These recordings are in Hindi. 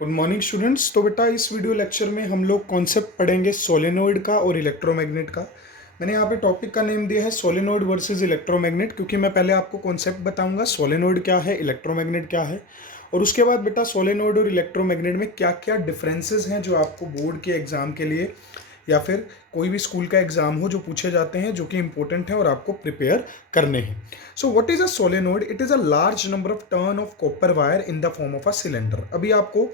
Good morning students. तो बेटा इस वीडियो लेक्चर में हम लोग कॉन्सेप्ट पढ़ेंगे सोलेनोइड का और इलेक्ट्रोमैग्नेट का। मैंने यहाँ पे टॉपिक का नेम दिया है सोलेनोइड वर्सेस इलेक्ट्रोमैग्नेट, क्योंकि मैं पहले आपको कॉन्सेप्ट बताऊंगा सोलेनोइड क्या है, इलेक्ट्रोमैग्नेट क्या है, और उसके बाद बेटा सोलेनोइड और इलेक्ट्रोमैग्नेट में क्या क्या डिफरेंसेस हैं जो आपको बोर्ड के एग्जाम के लिए या फिर कोई भी स्कूल का एग्जाम हो जो पूछे जाते हैं, जो कि इंपॉर्टेंट है और आपको प्रिपेयर करने हैं। So what is a solenoid? It is a large number of turn off copper wire in the form of a cylinder. अभी आपको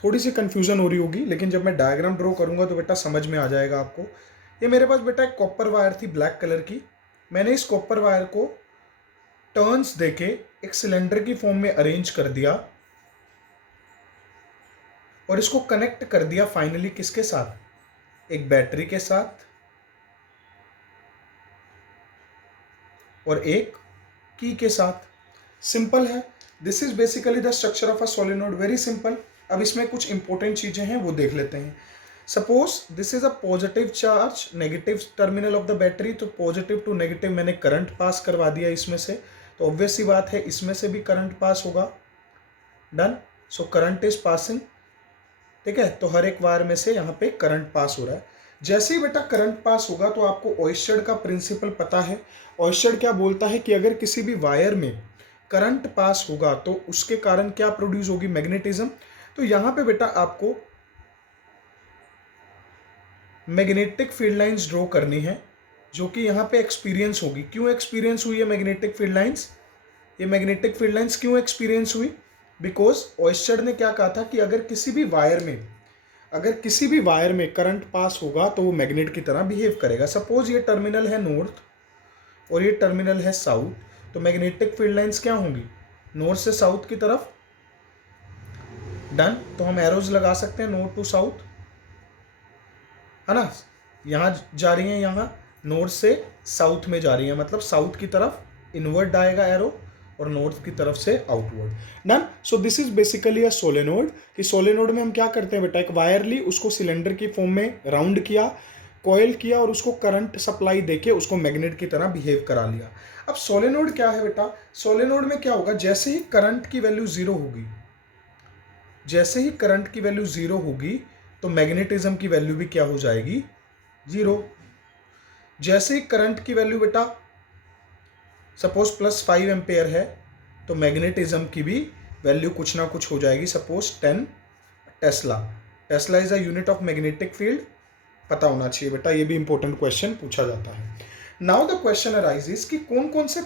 थोड़ी सी कंफ्यूजन हो रही होगी, लेकिन जब मैं डायग्राम ड्रॉ करूंगा तो बेटा समझ में आ जाएगा आपको। ये मेरे पास बेटा एक कॉपर वायर थी ब्लैक कलर की। मैंने इस कॉपर वायर को टर्न्स देके एक सिलेंडर की फॉर्म में अरेंज कर दिया और इसको कनेक्ट कर दिया फाइनली किसके साथ? एक बैटरी के साथ और एक की के साथ। सिंपल है। This is basically the structure of a solenoid, very simple. अब इसमें कुछ इंपॉर्टेंट चीजें हैं वो देख लेते हैं। Suppose this is a positive charge, negative terminal of the battery. तो पॉजिटिव टू नेगेटिव मैंने करंट पास करवा दिया इसमें से, तो ऑब्वियस सी बात है इसमें से भी करंट पास होगा। Done. So current is passing. ठीक है, तो हर एक वायर में से यहाँ पे करंट पास हो रहा है। जैसे ही बेटा करंट पास होगा तो आपको ओयस्टेड का प्रिंसिपल पता है। ओयस्टेड क्या बोलता है कि अगर किसी भी वायर में करंट पास होगा तो उसके कारण क्या प्रोड्यूस होगी? मैग्नेटिज्म। तो यहां पे बेटा आपको मैग्नेटिक फील्ड लाइंस ड्रॉ करनी है, जो कि यहां पे एक्सपीरियंस होगी। क्यों एक्सपीरियंस हुई है मैग्नेटिक फील्ड लाइंस? ये मैग्नेटिक फील्ड लाइंस क्यों एक्सपीरियंस हुई? बिकॉज ओयस्टेड ने क्या कहा था कि अगर किसी भी वायर में करंट पास होगा तो वो मैग्नेट की तरह बिहेव करेगा। सपोज ये टर्मिनल है नॉर्थ और ये टर्मिनल है साउथ, तो मैग्नेटिक फील्ड लाइंस क्या होंगी? नॉर्थ से साउथ की तरफ। डन। तो हम एरोज लगा सकते हैं नॉर्थ टू साउथ, है ना। यहां जा रही है, यहां नॉर्थ से साउथ में जा रही है, मतलब साउथ की तरफ इनवर्ड आएगा एरो और नॉर्थ की तरफ से outward. Done. So this is basically a solenoid. कि सोलेनोइड में हम क्या करते हैं बेटा, एक वायर ली, उसको सिलेंडर की फॉर्म में राउंड किया, कॉइल किया और उसको करंट सप्लाई देके उसको मैग्नेट की तरह बिहेव करा लिया। अब सोलेनोइड क्या है बेटा? सोलेनोइड में क्या होगा, जैसे ही करंट की वैल्यू जीरो होगी, जैसे ही करंट की वैल्यू जीरो होगी तो मैग्नेटिज्म की वैल्यू भी क्या हो जाएगी? जीरो। जैसे ही करंट की वैल्यू बेटा सपोज +5 एम्पेयर है तो मैग्नेटिज्म की भी वैल्यू कुछ ना कुछ हो जाएगी, suppose 10 Tesla. Tesla is a unit of magnetic field, पता होना चाहिए बेटा, ये भी इंपॉर्टेंट क्वेश्चन पूछा जाता है। नाउ द क्वेश्चन अराइजेस कि कौन कौन से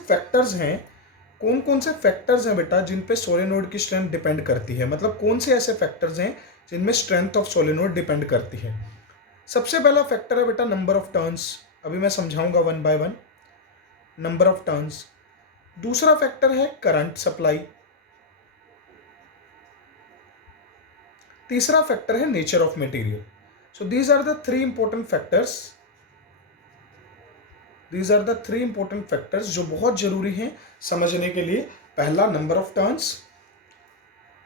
फैक्टर्स हैं बेटा जिन पे सोलेनोइड की स्ट्रेंथ डिपेंड करती है। मतलब कौन से ऐसे फैक्टर्स हैं जिनमें स्ट्रेंथ ऑफ सोलेनोइड डिपेंड करती है। सबसे पहला फैक्टर है बेटा नंबर ऑफ टर्न्स। अभी मैं समझाऊंगा one by one. Number of turns. दूसरा फैक्टर है करंट सप्लाई। तीसरा फैक्टर है nature of material. So these are the three important factors जो बहुत जरूरी हैं समझने के लिए। पहला number of turns.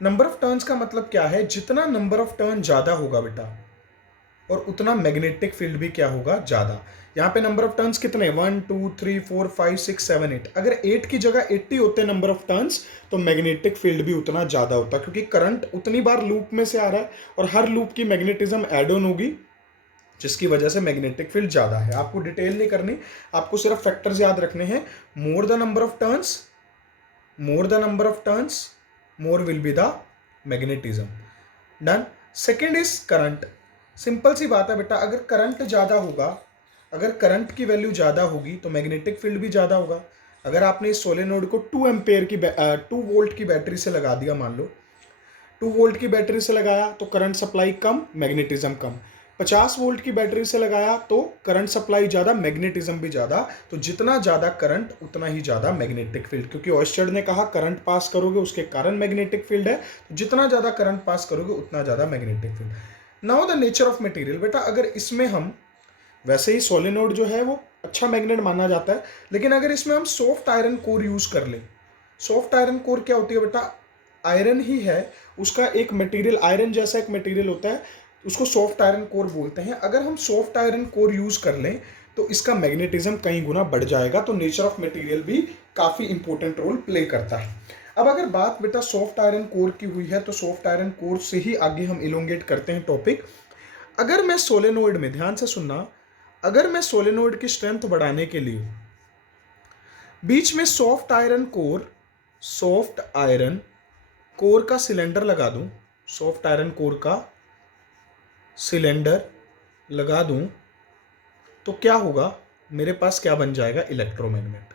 Number of turns का मतलब क्या है? जितना नंबर ऑफ टर्न ज्यादा होगा बेटा और उतना मैग्नेटिक फील्ड भी क्या होगा? ज्यादा। यहाँ पे नंबर ऑफ टर्न्स कितने? 1 2 3 4 5 6 7 8। अगर 8 की जगह 80 होते नंबर ऑफ टर्न्स तो मैग्नेटिक फील्ड भी उतना ज्यादा होता, क्योंकि करंट उतनी बार लूप में से आ रहा है और हर लूप की मैग्नेटिज्म एड ऑन होगी, जिसकी वजह से मैग्नेटिक फील्ड ज्यादा है। आपको डिटेल नहीं करनी, आपको सिर्फ फैक्टर्स याद रखने हैं। More the number of turns, more will be the magnetism. Done. Second is current. Simple सी बात है बेटा, अगर करंट ज्यादा होगा, अगर करंट की वैल्यू ज्यादा होगी तो मैग्नेटिक फील्ड भी ज्यादा होगा। अगर आपने इस सोलेनोइड को 2 वोल्ट की बैटरी से लगा दिया, मान लो 2 वोल्ट की बैटरी से लगाया तो करंट सप्लाई कम, मैग्नेटिज्म कम। 50 वोल्ट की बैटरी से लगाया तो करंट सप्लाई ज्यादा, मैग्नेटिज्म भी ज्यादा। तो जितना ज्यादा करंट उतना ही ज्यादा मैग्नेटिक फील्ड, क्योंकि ऑयस्टेड ने कहा करंट पास करोगे उसके कारण मैग्नेटिक फील्ड है, तो जितना ज्यादा करंट पास करोगे उतना ज्यादा magnetic field. Now the nature of material. बेटा अगर इसमें हम, वैसे ही सोलेनोइड जो है वो अच्छा मैग्नेट माना जाता है, लेकिन अगर इसमें हम सॉफ्ट आयरन कोर यूज कर ले। सॉफ्ट आयरन कोर क्या होती है बेटा? आयरन ही है, उसका एक मटेरियल, आयरन जैसा एक मटेरियल होता है, उसको सॉफ्ट आयरन कोर बोलते हैं। अगर हम सॉफ्ट आयरन कोर यूज कर लें तो इसका मैग्नेटिज्म कई गुना बढ़ जाएगा। तो नेचर ऑफ मटेरियल भी काफी इंपॉर्टेंट रोल प्ले करता है। अब अगर बात बेटा सॉफ्ट आयरन कोर की हुई है तो सॉफ्ट आयरन कोर से ही आगे हम इलोंगेट करते हैं टॉपिक। अगर मैं सोलेनोइड में, ध्यान से सुनना, अगर मैं सोलेनोइड की स्ट्रेंथ बढ़ाने के लिए बीच में सॉफ्ट आयरन कोर का सिलेंडर लगा दूं, सॉफ्ट आयरन कोर का सिलेंडर लगा दूं, तो क्या होगा, मेरे पास क्या बन जाएगा, इलेक्ट्रोमैग्नेट।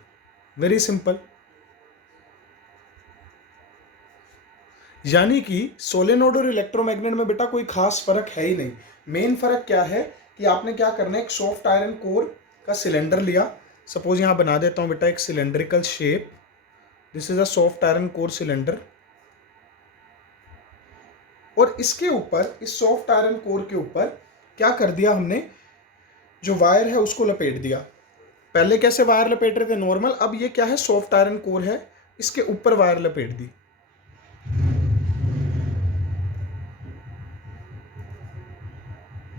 Very simple. यानी कि सोलेनोइड और इलेक्ट्रोमैग्नेट में बेटा कोई खास फर्क है ही नहीं। मेन फर्क क्या है कि आपने क्या करना है, एक सॉफ्ट आयरन कोर का सिलेंडर लिया, सपोज यहां बना देता हूं बेटा एक cylindrical shape, this is a soft iron core cylinder, और इसके ऊपर, इस सॉफ्ट आयरन कोर के ऊपर क्या कर दिया हमने, जो वायर है उसको लपेट दिया। पहले कैसे वायर लपेट रहे थे, नॉर्मल, अब ये क्या है, सॉफ्ट आयरन कोर है, इसके ऊपर वायर लपेट दी।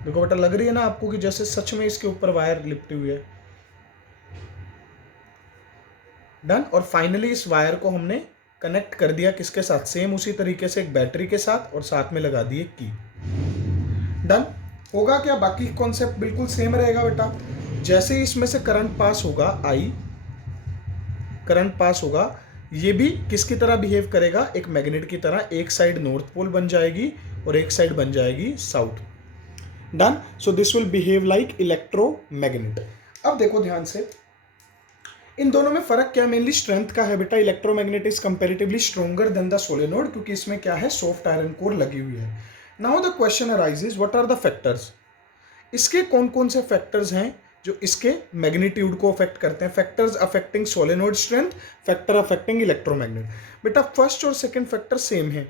देखो बेटा, लग रही है ना आपको कि जैसे सच में इसके ऊपर वायर लिपटी हुई है। डन। और फाइनली इस वायर को हमने कनेक्ट कर दिया किसके साथ, सेम उसी तरीके से एक बैटरी के साथ, और साथ में लगा दी एक की। डन। होगा क्या, बाकी कॉन्सेप्ट बिल्कुल सेम रहेगा बेटा। जैसे ही इसमें से करंट पास होगा, करंट पास होगा, ये भी किसकी तरह बिहेव करेगा, एक मैग्नेट की तरह। एक साइड नॉर्थ पोल बन जाएगी और एक साइड बन जाएगी south. Done. So this will behave like electromagnet. अब देखो ध्यान से, इन दोनों में फर्क क्या, मेनली स्ट्रेंथ का है बेटा। Electromagnet is comparatively stronger than the solenoid, क्योंकि इसमें क्या है, सॉफ्ट आयरन कोर लगी हुई है। Now the question arises, what are the factors, इसके कौन कौन से फैक्टर्स हैं जो इसके मैग्नीट्यूड को अफेक्ट करते हैं। Factors affecting solenoid strength, factor affecting electromagnet. बेटा फर्स्ट और सेकंड फैक्टर सेम है,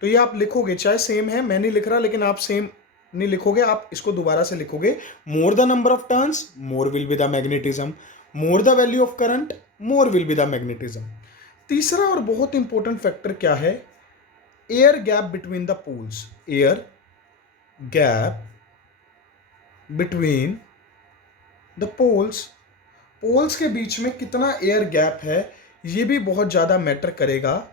तो ये आप लिखोगे, चाहे सेम है, मैं नहीं लिख रहा, लेकिन आप सेम नहीं लिखोगे, आप इसको दोबारा से लिखोगे। More the number of turns, more will be the magnetism, more the value of current, more will be the magnetism. तीसरा और बहुत इंपॉर्टेंट फैक्टर क्या है, air gap between the poles. Air gap between the poles, poles के बीच में कितना एयर गैप है, ये भी बहुत ज़्यादा मैटर करेगा।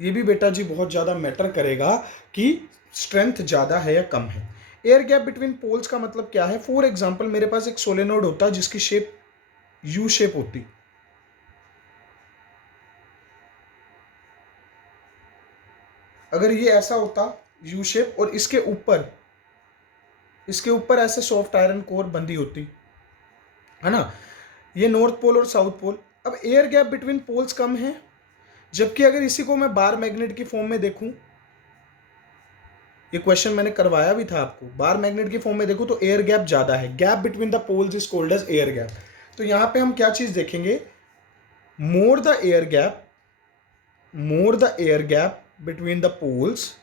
ये भी बेटा जी बहुत ज़्यादा मैटर करेगा कि स्ट्रेंथ ज़्यादा है या कम है। एयर गैप बिटवीन पोल्स का मतलब क्या है, फॉर एग्जाम्पल मेरे पास एक सोलेनोइड होता जिसकी शेप यू शेप होती, अगर ये ऐसा होता यू शेप, और इसके ऊपर ऐसे सॉफ्ट आयरन कोर बंधी होती है ना, ये नॉर्थ पोल और साउथ पोल। अब एयर गैप बिटवीन पोल्स कम है, जबकि अगर इसी को मैं बार मैग्नेट की फॉर्म में देखूं, ये क्वेश्चन मैंने करवाया भी था आपको, बार मैग्नेट की फॉर्म में देखूं तो एयर गैप ज्यादा है। Gap between the poles is called as air gap. तो यहां पे हम क्या चीज देखेंगे, more the air gap between the poles,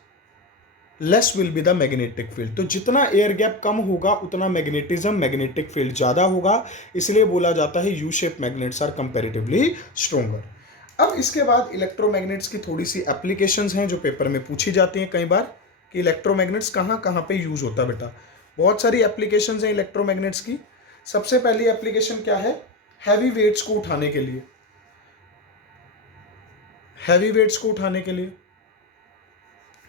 less will be the magnetic field. तो जितना एयर गैप कम होगा उतना मैग्नेटिज्म, मैग्नेटिक फील्ड ज्यादा होगा, इसलिए बोला जाता है U shape magnets are comparatively stronger. अब इसके बाद इलेक्ट्रोमैग्नेट्स की थोड़ी सी एप्लीकेशंस हैं जो पेपर में पूछी जाती हैं कई बार, कि इलेक्ट्रोमैग्नेट्स कहाँ कहाँ पे यूज होता है बेटा। बहुत सारी एप्लीकेशंस हैं इलेक्ट्रोमैग्नेट्स की। सबसे पहली एप्लीकेशन क्या है, हैवी वेट्स को उठाने के लिए। हैवी वेट्स को उठाने के लिए,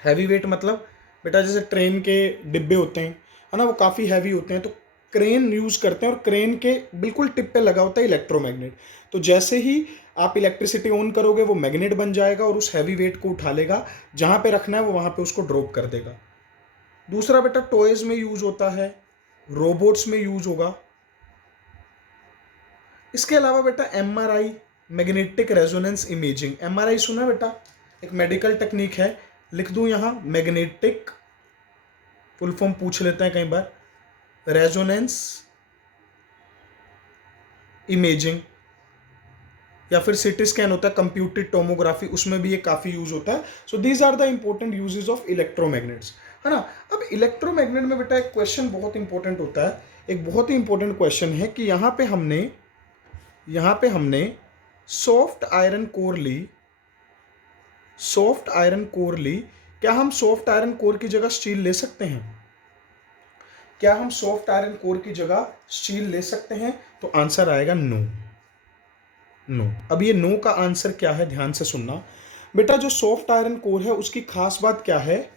हैवी वेट मतलब बेटा जैसे ट्रेन के डिब्बे होते हैं, है ना, वो काफ़ी हैवी होते हैं, तो क्रेन यूज़ करते हैं, और क्रेन के बिल्कुल टिप पे लगा होता है इलेक्ट्रोमैग्नेट। तो जैसे ही आप इलेक्ट्रिसिटी ऑन करोगे वो मैग्नेट बन जाएगा और उस हैवी वेट को उठा लेगा, जहाँ पे रखना है वो वहाँ पे उसको ड्रॉप कर देगा। दूसरा बेटा टॉयज में यूज होता है, रोबोट्स में यूज होगा। इसके अलावा बेटा MRI, magnetic resonance imaging. MRI सुना बेटा, एक मेडिकल टेक्निक है, लिख दूं यहाँ, मैग्नेटिक फुल फॉर्म पूछ लेते हैं कई बार, रेजोनेंस इमेजिंग, या फिर सिटी स्कैन होता है, कंप्यूटेड टोमोग्राफी, उसमें भी ये काफ़ी यूज होता है। So these are the important uses of electromagnets, है ना। अब इलेक्ट्रोमैग्नेट में बेटा एक क्वेश्चन बहुत इंपॉर्टेंट होता है, एक बहुत ही इंपॉर्टेंट क्वेश्चन है कि यहाँ पे हमने सॉफ्ट आयरन कोर ली, क्या हम सॉफ्ट आयरन कोर की जगह स्टील ले सकते हैं? क्या हम सॉफ्ट आयरन कोर की जगह स्टील ले सकते हैं? तो आंसर आएगा नो। नो। अब ये नो का आंसर क्या है, ध्यान से सुनना। बेटा जो सॉफ्ट आयरन कोर है उसकी खास बात क्या है,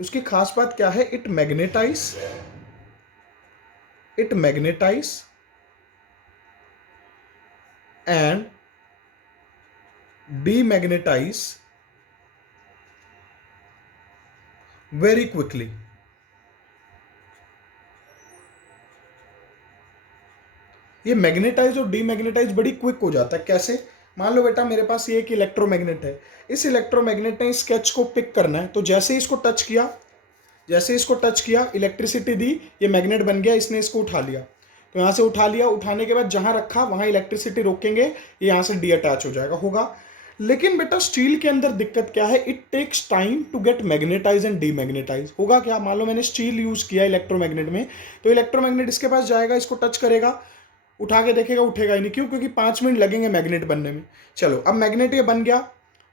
उसकी खास बात क्या है, it magnetize and demagnetize very quickly. ये मैग्नेटाइज और डीमैग्नेटाइज बड़ी क्विक हो जाता है। कैसे? मान लो बेटा मेरे पास ये एक इलेक्ट्रोमैग्नेट है, इस इलेक्ट्रोमैग्नेट ने स्केच को पिक करना है, तो जैसे ही इसको टच किया, जैसे इसको टच किया, इलेक्ट्रिसिटी दी, ये मैग्नेट बन गया, इसने इसको उठा लिया, तो यहाँ से उठा लिया, उठाने के बाद जहां रखा वहां इलेक्ट्रिसिटी रोकेंगे, ये यहाँ से डी अटैच हो जाएगा, होगा। लेकिन बेटा स्टील के अंदर दिक्कत क्या है, it takes time to get magnetize and demagnetize. होगा क्या, मान लो मैंने स्टील यूज किया इलेक्ट्रोमैग्नेट में, तो इलेक्ट्रोमैग्नेट इसके पास जाएगा, इसको टच करेगा, उठा के देखेगा, उठेगा ही नहीं। क्यों? क्योंकि 5 मिनट लगेंगे मैग्नेट बनने में। चलो अब मैग्नेट ये बन गया,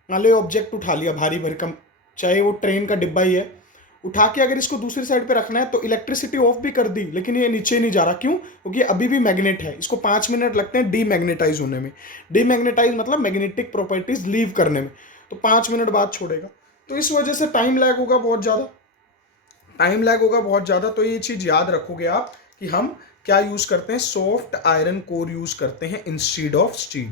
मान लो ऑब्जेक्ट उठा लिया भारी भरकम, चाहे वो ट्रेन का डिब्बा ही है, उठा के अगर इसको दूसरी साइड पे रखना है तो इलेक्ट्रिसिटी ऑफ भी कर दी, लेकिन ये नीचे नहीं जा रहा। क्यों? क्योंकि अभी भी मैग्नेट है, इसको 5 मिनट लगते हैं डीमैग्नेटाइज होने में। डीमैग्नेटाइज मतलब मैग्नेटिक प्रॉपर्टीज लीव करने में, तो 5 मिनट बाद छोड़ेगा। तो इस वजह से टाइम लैग होगा बहुत ज़्यादा, टाइम लैग होगा बहुत ज़्यादा। तो ये चीज़ याद रखोगे आप कि हम क्या यूज़ करते हैं, सॉफ्ट आयरन कोर यूज़ करते हैं इंस्टीड ऑफ स्टील।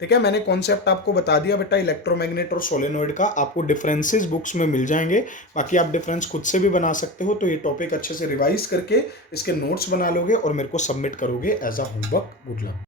ठीक है, मैंने कॉन्सेप्ट आपको बता दिया बेटा इलेक्ट्रोमैग्नेट और सोलेनॉइड का। आपको डिफरेंसेस बुक्स में मिल जाएंगे, बाकी आप डिफरेंस खुद से भी बना सकते हो। तो ये टॉपिक अच्छे से रिवाइज करके इसके नोट्स बना लोगे और मेरे को सबमिट करोगे as a homework. Good luck.